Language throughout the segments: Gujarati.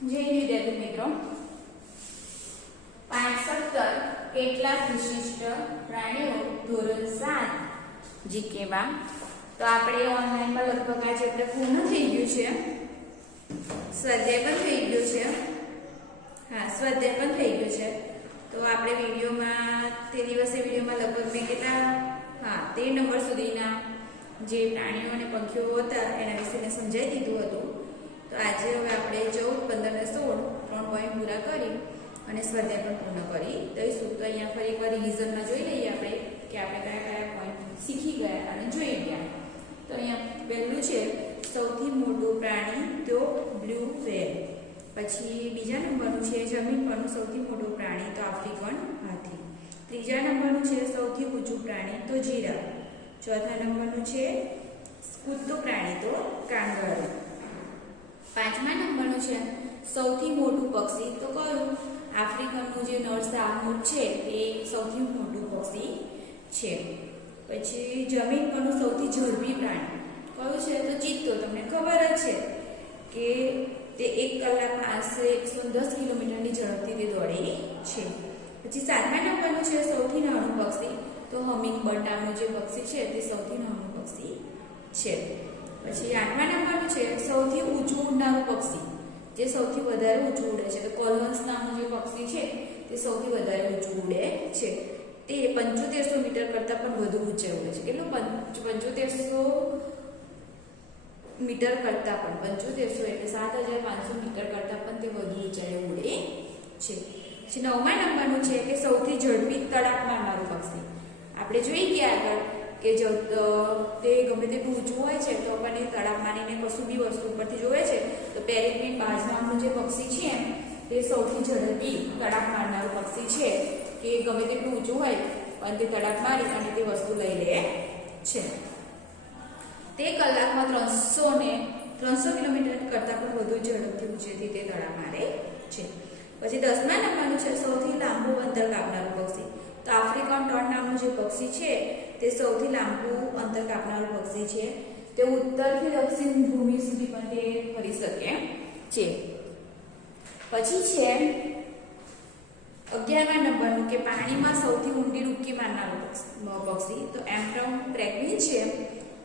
જય વિદ્યાર્થી મિત્રો, 65 કેટલાક વિશિષ્ટ પ્રાણીઓ ધોરણ 7 જીકેમાં. તો આપણે ઓનલાઈનમાં લગભગ આ ચેપ્ટર પૂર્ણ થઈ ગયું છે. સ્વાધ્યાય પણ થઈ ગયો છે. સ્વાધ્યાય પણ થઈ ગયો છે. તો આપણે વિડીયોમાં તે દિવસે વિડીયોમાં લગભગ મેં કેટલા 13 નંબર સુધીના જે પ્રાણીઓ અને પંખીઓ હતા એના વિશે મેં સમજાવી દીધું હતું. તો આજે હવે આપણે 14, 15 અને 16 3 પોઈન્ટ પૂરા કરી અને સ્વાધ્યાય પણ પૂર્ણ કરી દઈશું. તો અહીંયા ફરી એકવાર રિવિઝનમાં જોઈ લઈએ આપણે કે આપણે કયા કયા પોઈન્ટ શીખી ગયા અને જોઈ ગયા. તો અહીંયા પહેલું છે સૌથી મોટું પ્રાણી તો બ્લુ વ્હેલ. પછી બીજા નંબરનું છે જમીન પરનું સૌથી મોટું પ્રાણી તો આફ્રિકન હાથી. ત્રીજા નંબરનું છે સૌથી ઊંચું પ્રાણી તો જીરાફ. ચોથા નંબરનું છે કૂદતું પ્રાણી તો કાંગારૂ. પાંચમા નંબરનું છે સૌથી મોટું પક્ષી તો કયું? આફ્રિકનનું જે નર શાહમૃગ છે તે સૌથી મોટું પક્ષી છે. પછી જમીન પરનું સૌથી ઝડપી પ્રાણી કયું છે? તો ચિત્તો. તમને ખબર જ છે કે તે 1 કલાકમાં આશરે 110 કિલોમીટરની ઝડપથી તે દોડે છે. પછી સાતમા નંબરનું છે સૌથી નાનું પક્ષી તો હમિંગબર્ડ નામનું જે પક્ષી છે તે સૌથી નાનું પક્ષી છે. પછી આઠમા નંબરનું છે સૌથી ઊંચું ઉડનારું પક્ષી જે સૌથી વધારે ઊંચું ઉડે છે તો કોલહંસ નામનું જે પક્ષી છે તે સૌથી વધારે ઊંચું ઉડે છે. તે 7500 મીટર કરતાં પણ વધુ ઊંચે ઉડે છે. કેટલું? 7500 મીટર કરતાં પણ 7500 એટલે 7500 મીટર કરતાં પણ તે વધુ ઊંચાઈએ ઉડે છે. પછી નવમા નંબરનું છે કે સૌથી ઝડપી તડાપ મારનારું પક્ષી. આપણે જોઈ ગયા આગળ કે જો તે ગમે તેટલું ઊંચું હોય છે તો આપણને તડાપ મારીને કશું બી વસ્તુ ઉપરથી જોવે છે તો પેરેગ્રીન બાજ નામનું જે પક્ષી છે તે સૌથી ઝડપી તડાપ મારનારું પક્ષી છે કે ગમે તેટલું ઊંચું હોય પણ તે તડાપ મારી અને તે વસ્તુ લઈ લે છે. તે કલાકમાં 300 કિલોમીટર કરતાં પણ વધુ ઝડપથી ઊંચેથી તે તડાપ મારે છે. પછી 10મા નંબરનું છે સૌથી લાંબુ અંતર કાપનારું પક્ષી તો આફ્રિકન ટર્ન નામનું જે પક્ષી છે તે સૌથી લાંબુ અંતર કાપનારું પક્ષી છે. તે ઉત્તરથી દક્ષિણ ભૂમિ સુધી પણ તે ફરી શકે છે. પછી છે 11મા નંબરનું કે પાણીમાં સૌથી ઊંડી ડૂબકી મારનારું પક્ષી તો એમ્પ્ટોન પેંગ્વિન છે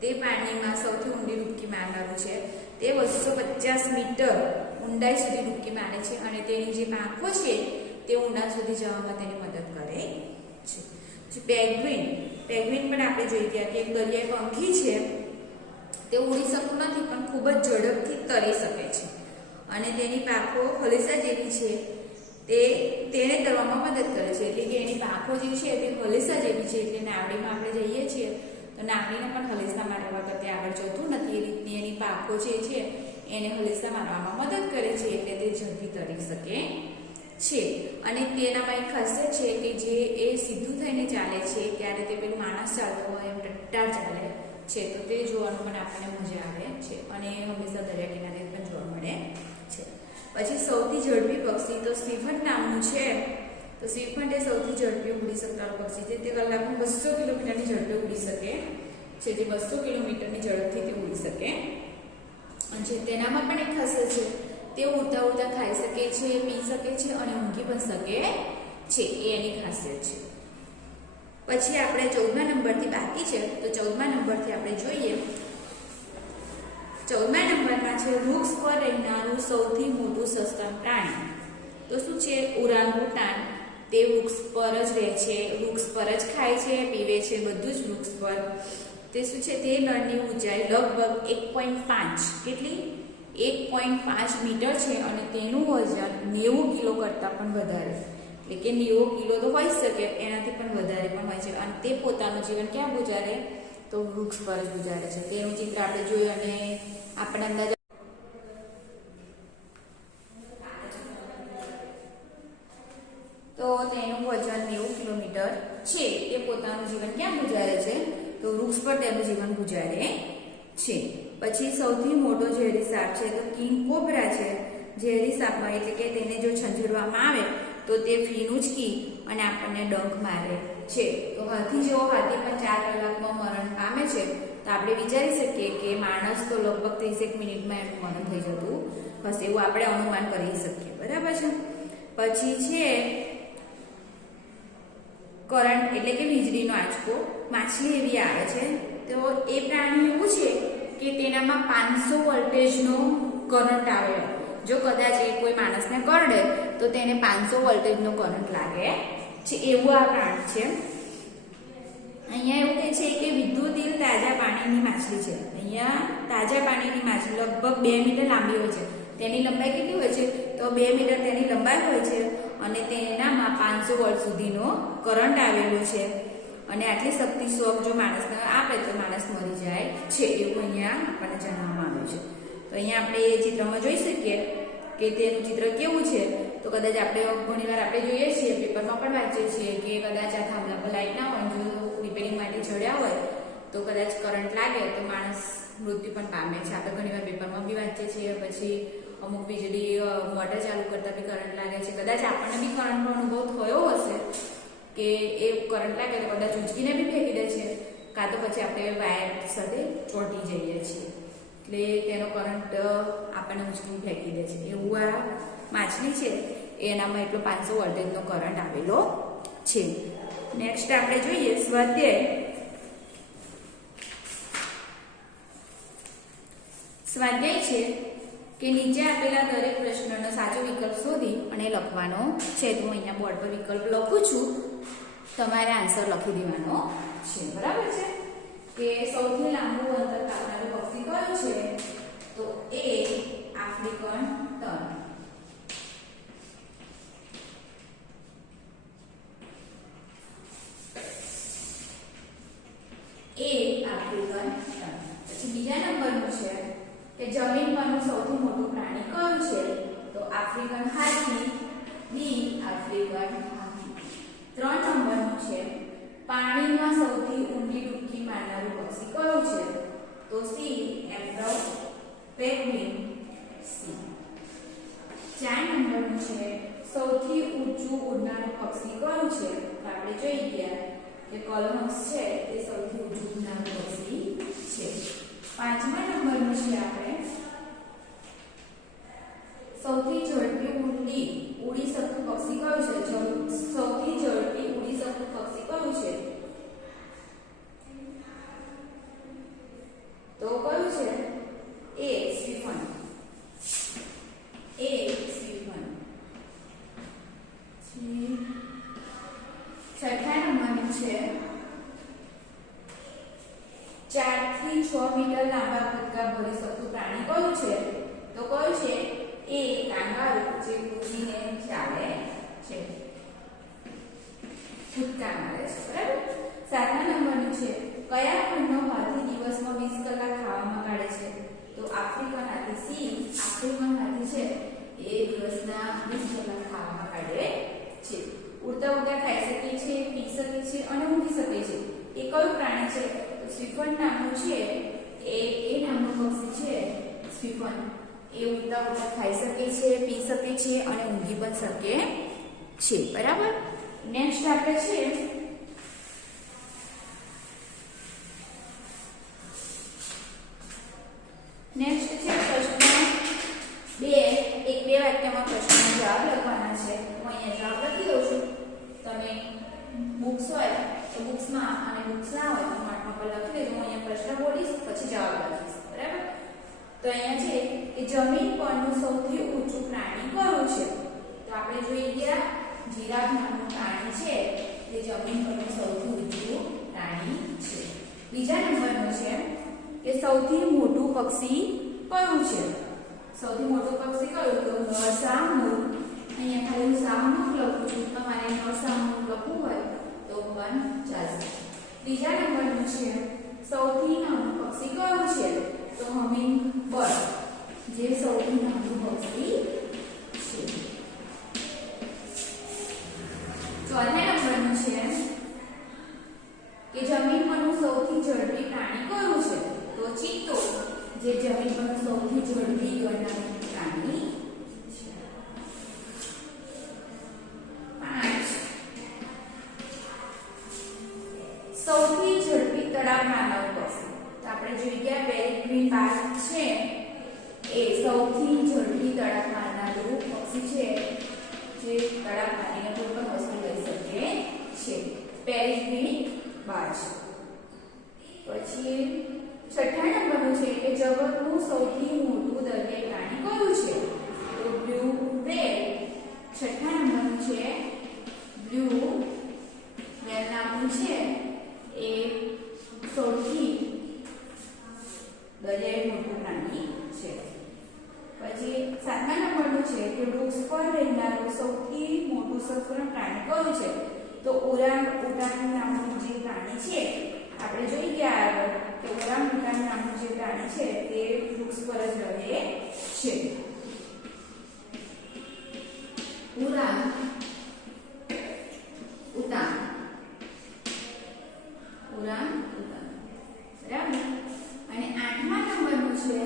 તે પાણીમાં સૌથી ઊંડી ડૂબકી મારનારું છે. તે 250 મીટર ઊંડાઈ સુધી ડૂબકી મારે છે અને તેની જે પાંખો છે તે ઊંડા સુધી જવામાં તેની મદદ કરે છે. પેંગ્વિન પણ આપણે જોઈ ગયા કે એક દરિયાઈ પંખી છે. તે ઉડી શકતું નથી પણ ખૂબ જ ઝડપથી તરી શકે છે અને તેની પાંખો હલેસા જેવી છે તેને તરવામાં મદદ કરે છે. એટલે કે એની પાંખો જે છે તે હલેસા જેવી છે એટલે નાવડીમાં આપણે જઈએ છીએ તો નાવડીને પણ હલેસા મારવા વખતે આગળ જતું નથી. એ રીતની એની પાંખો જે છે એને હલેસા મારવામાં મદદ કરે છે એટલે તે ઝડપી તરી શકે છે. અને તેનામાં એક ખાસિયત છે કે જે એ સીધું થઈને ચાલે છે ત્યારે તે પેલું માણસ ચાલતો હોય એમ ટટ્ટાર ચાલે છે તો તે જોવાનું પણ આપણને મજા આવે છે અને હંમેશા દરિયા કિનારે પણ જોવા મળે છે. પછી સૌથી ઝડપી પક્ષી તો સ્વીફ્ટ નામનું છે. તો સ્વીફ્ટ એ સૌથી ઝડપી ઉડી શકનારું પક્ષી છે. તે કલાકમાં 200 કિલોમીટરની ઝડપે ઉડી શકે છે. તે 200 કિલોમીટરની ઝડપથી તે ઉડી શકે છે. તેનામાં પણ એક ખાસિયત છે તે ઉડતા ઉડતા ખાઈ શકે છે, પી શકે છે અને ઊંઘી પણ શકે છે. એ એની ખાસિયત છે. પછી આપણે 14મા નંબરથી બાકી છે તો 14મા નંબરથી આપણે જોઈએ. 14મા નંબરમાં છે વૃક્ષ પર રહેનારું સૌથી મોટું સસ્તન પ્રાણી તો શું છે? ઓરાંગુટાન. તે વૃક્ષ પર જ રહે છે, વૃક્ષ પર જ ખાય છે, પીવે છે, બધું જ વૃક્ષ પર. તે શું છે? તે નળની ઊંચાઈ લગભગ 1.5 કેટલી 1.5 મીટર છે અને તેનું વજન 90 કિલો કરતાં પણ વધારે. એટલે કે 90 કિલો તો હોઈ શકે એનાથી પણ વધારે પણ હોય છે અને તે પોતાનું જીવન ક્યાં ગુજારે? તો વૃક્ષ પર જ ગુજારે છે. તેનું ચિત્ર આપણે જોયું અને આપણે અંદાજ તો તેનું વજન 90 કિલોમીટર છે. તે પોતાનું જીવન ક્યાં ગુજારે છે? તો વૃક્ષ પર તેનું જીવન ગુજારે છે. પછી સૌથી મોટો ઝેરી સાપ છે તો કિંગ કોબ્રા છે. ઝેરી સાપમાં એટલે કે તેને જો છંછેડવામાં આવે તો તે ફીણ ઉચકી અને આપણને ડંખ મારે છે. તો હાથી જેવો હાથી પણ 4 કલાકમાં મરણ પામે છે તો આપણે વિચારી શકીએ કે માણસ તો લગભગ 30 મિનિટમાં એનું મરણ થઈ જતું હશે એવું આપણે અનુમાન કરી શકીએ. બરાબર છે. પછી છે કરંટ એટલે કે વીજળીનો આંચકો. માછલી એવી આવે છે તો એ પ્રાણી એવું છે કે તેનામાં 500 વોલ્ટેજનો કરંટ આવે. જો કદાચ એ કોઈ માણસને કરડે તો તેને 500 વોલ્ટેજનો કરંટ લાગે છે, એવું આ પ્રાણી છે. અહીંયા એવું કહે છે કે વિદ્યુતીલ તાજા પાણીની માછલી છે. અહીંયા તાજા પાણીની માછલી લગભગ 2 મીટર લાંબી હોય છે. તેની લંબાઈ કેટલી હોય છે? તો 2 મીટર તેની લંબાઈ હોય છે અને તેનામાં 500 વોલ્ટ સુધીનો કરંટ આવેલો છે. અને આટલી શક્તિ શોક જો માણસને આપે તો માણસ મરી જાય છે, એવું અહીંયા આપણને જણાવવામાં આવ્યું છે. તો અહીંયા આપણે એ ચિત્રમાં જોઈ શકીએ કે તેનું ચિત્ર કેવું છે. તો કદાચ આપણે ઘણીવાર આપણે જોઈએ છીએ, પેપરમાં પણ વાંચીએ છીએ કે કદાચ આ થાંભલા પર લાઈટ ના હોય, જો રિપેરિંગ માટે ચડ્યા હોય તો કદાચ કરંટ લાગે તો માણસ મૃત્યુ પણ પામે છે. આપણે ઘણીવાર પેપરમાં બી વાંચીએ છીએ. પછી અમુક વીજળી મોટર ચાલુ કરતા બી કરંટ લાગે છે. કદાચ આપણને બી કરંટનો અનુભવ થયો હશે કે એ કરંટ લાગે તો કદાચ ઉંચકીને બી ફેંકી દે છે, કાં તો પછી આપણે વાયર સાથે ચોંટી જઈએ છીએ એટલે તેનો કરંટ આપણને ઉંચકીને ફેંકી દે છે. એવું આ માછલી છે એનામાં એટલો 500 વોલ્ટેજનો કરંટ આવેલો છે. નેક્સ્ટ આપણે જોઈએ સ્વાધ્યાય. સ્વાધ્યાય છે કે નીચે આપેલા દરેક પ્રશ્નનો સાચો વિકલ્પ શોધી અને લખવાનો છે. તો હું અહીંયા બોર્ડ પર વિકલ્પ લખું છું, તમારે આન્સર લખી દેવાનો છે. બરાબર છે. કે સૌથી લાંબુ અંતર કાપનારું પક્ષી કયું છે? તો એ આફ્રિકન ટર્ન. એ આફ્રિકન ટર્ન. પછી બીજા નંબરનું છે કે જમીન પરનું સૌથી મોટું પ્રાણી કયું છે? તો આફ્રિકન હાથી. બી આફ્રિકન હાથી. 3 નંબરનું છે પાણીમાં સૌથી ઊંડી ડૂબકી મારનારું પક્ષી કયું છે? તો સી એમ્પરર પેંગ્વિન. સી. 4 નંબરનું છે સૌથી ઊંચું ઉડનારું પક્ષી કયું છે? તો આપણે જોઈ ગયા કે કલહંસ છે એ સૌથી ઊંચું ઉડનારું પક્ષી છે. 5મા નંબરનું છે આપણે સૌથી ઝડપી ઉડી શકતું પક્ષી કયું છે? સૌથી ઝડપી ઉડી શકતું પક્ષી કયું છે? તો કયું છે? એ સ્વીફન. એ સ્વીફન. 6થા નંબરનું છે 4 થી 6 મીટર લાંબા કૂદકા ભરી શકતું પ્રાણી કયું છે? તો કયું છે? એ કાંગારૂ, જે કૂદીને ચાલે છે, કૂદકા મારે છે. બરાબર. 7મા નંબરનું છે કયા ખંડનો હાથી દિવસમાં 20 કલાક ખાવામાં કાઢે છે? તો આફ્રિકન હાથી. સી આફ્રિકન હાથી છે એ દિવસના 20 કલાક ખાવામાં કાઢે છે. ઉડતા ઉડતા ખાઈ શકે છે, પી શકે છે અને ઊંઘી શકે છે. એ કયું પ્રાણી છે? તો સ્વીફન નામનું છે એ નામનું પક્ષી છે સ્વીફન. એ ઉડતા ઉડતા ખાઈ શકે છે, પી શકે છે અને ઊંઘી પણ શકે છે. બરાબર. નેક્સ્ટ આપણે છે પ્રશ્ન 2. 1-2 વાક્યમાં પ્રશ્નનો જવાબ લખવાના છે. હું અહીંયા જવાબ લખી દઉં છું. તમે બુક્સ હોય તો બુક્સમાં અને બુક્સ ના હોય તો નોટમાં પર લખી લેજો. હું અહીંયા પ્રશ્ન બોલીશ પછી જવાબ લખીશ. બરાબર. તો અહીંયા છે કે જમીન પરનું સૌથી ઊંચું પ્રાણી કયું છે? તો આપણે જોઈ ગયા જીરાફ નામનું પ્રાણી છે તે જમીન પરનું સૌથી ઊંચું પ્રાણી છે. બીજા નંબરનું છે કે સૌથી મોટું પક્ષી કયું છે? સૌથી મોટું પક્ષી કયું? તો નરસામુર. અહીંયા ખાલી સામુર લખું છું, તમારે નરસામુર લખવું હોય તો પણ ચાલશે. ત્રીજા નંબરનું છે સૌથી નાનું પક્ષી કયું છે? તો હમિંગ બર્ડ, જે સૌથી નાનું પક્ષી છે. ચોથા નંબરનું છે કે જમીન પરનું સૌથી ઝડપી પ્રાણી કયું છે? તો ચિત્તો, જે જમીન પરનું સૌથી ઝડપી ગણનારું પ્રાણી છે. 5 સૌથી ઝડપી તળાવમાં આવનારું પક્ષી. તો આપણે જોઈ ગયા પેરેગ્રીન પાર્ક છે એ સૌથી ઝડપી જે તળાવ પાણીને કોઈ પણ વસ્તુ લઈ શકે છે. પેરેગ્રીન બાર્જ. પછી 6થા નંબરનું છે કે જગતનું સૌથી મોટું દરિયાઈ પ્રાણી કયું છે? તો બ્લુ વ્હેલ. 6થા નંબરનું છે બ્લુ વ્હેલ નામનું છે એ સૌથી દરિયાઈ મોટું પ્રાણી છે. પછી 7મા નંબરનું છે કે વૃક્ષ પર રહેનારું સૌથી મોટું સસ્તન પ્રાણી કયું છે? તો ઓરાંગ ઉટાન નામનું જે પ્રાણી છે, આપણે જોઈ ગયા આગળ કે ઓરાંગ ઉટાન નામનું જે પ્રાણી છે તે વૃક્ષ પર જ રહે છે. ઓરાંગ ઉટાન. ઓરાંગ ઉટાન. બરાબર. અને 8મા નંબરનું છે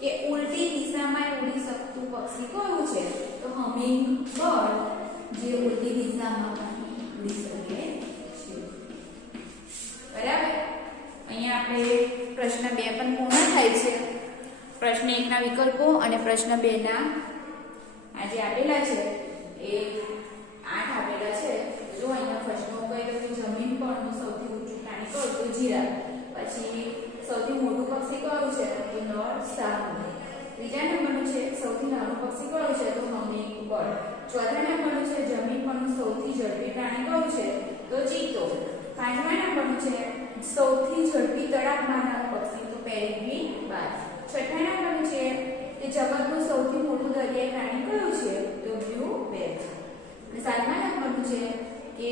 કે ઉલટી દિશામાં ઉડી શકતું પક્ષી કયું છે? તો હમિંગ બર્ડ, જે ઉલટી દિશામાં ઉડી શકે છે. બરાબર. અહીંયા આપણે પ્રશ્ન 2 પણ પૂર્ણ થાય છે. પ્રશ્ન 1 ના વિકલ્પો અને પ્રશ્ન 2 ના આ જે આપેલા છે એ 8 આપેલા છે. જો અહીંયા ફર્સ્ટમાં કહી દઉં કે જમીન પરનું સૌથી ઊંચું પ્રાણી કયું? તો જીરાફ. પછી સૌથી મોટું પક્ષી કયું છે? તો નર શાહમૃગ. 3જા નંબરનું છે સૌથી નાનું પક્ષી કયું છે? તો હમિંગ બર્ડ. 4થા નંબરનું છે જમીન પરનું સૌથી ઝડપી પ્રાણી કયું છે? તો ચિત્તો. 5મા નંબરનું છે સૌથી ઝડપી તળાવમાંના પક્ષી? તો પેરેગ્રીન બાર્જ. 6થા નંબરનું છે કે જગતનું સૌથી મોટું દરિયાઈ પ્રાણી કયું છે? તો બ્લુ વ્હેલ. અને 7મા નંબરનું છે કે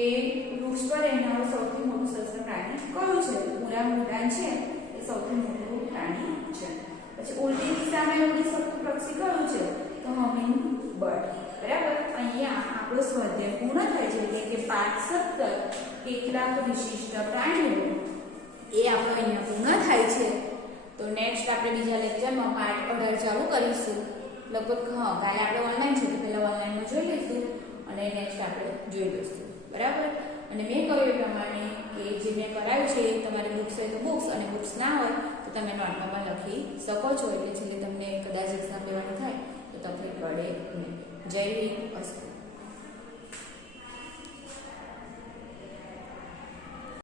વૃક્ષ પર રહેનારું સૌથી મોટું સસ્તન પ્રાણી કયું છે? તો ઓરાંગ ઉટાન છે એ સૌથી મોટું પ્રાણી છે. પછી ઉલટી દિશામાં ઉડી શકતું પક્ષી કયું છે? તો હમિંગ બર્ડ. બરાબર. અહીંયા આપણો સ્વાધ્યાય પૂર્ણ થાય છે કે પાઠ 17 કેટલાક વિશિષ્ટ પ્રાણીઓ એ આપણો અહીંયા પૂર્ણ થાય છે. તો નેક્સ્ટ આપણે બીજા લેક્ચરમાં પાઠ 18 ચાલુ કરીશું. લગભગ કાલે આપણે ઓનલાઈન છે તો પહેલા ઓનલાઈનમાં જોઈ લઈશું અને નેક્સ્ટ આપણે જોઈ લઈશું. બરાબર. અને મેં કહ્યું એ પ્રમાણે કે જે મેં કરાવ્યું છે તમારે બુક્સ હોય તો બુક્સ, અને બુક્સ ના હોય તો તમે નોટમાં લખી શકો છો. એટલે છેલ્લે તમને કદાચ એક્ઝામ લેવાનું થાય તો તકલીફ પડે નહીં. જય હિન્દ. અસ્તુ.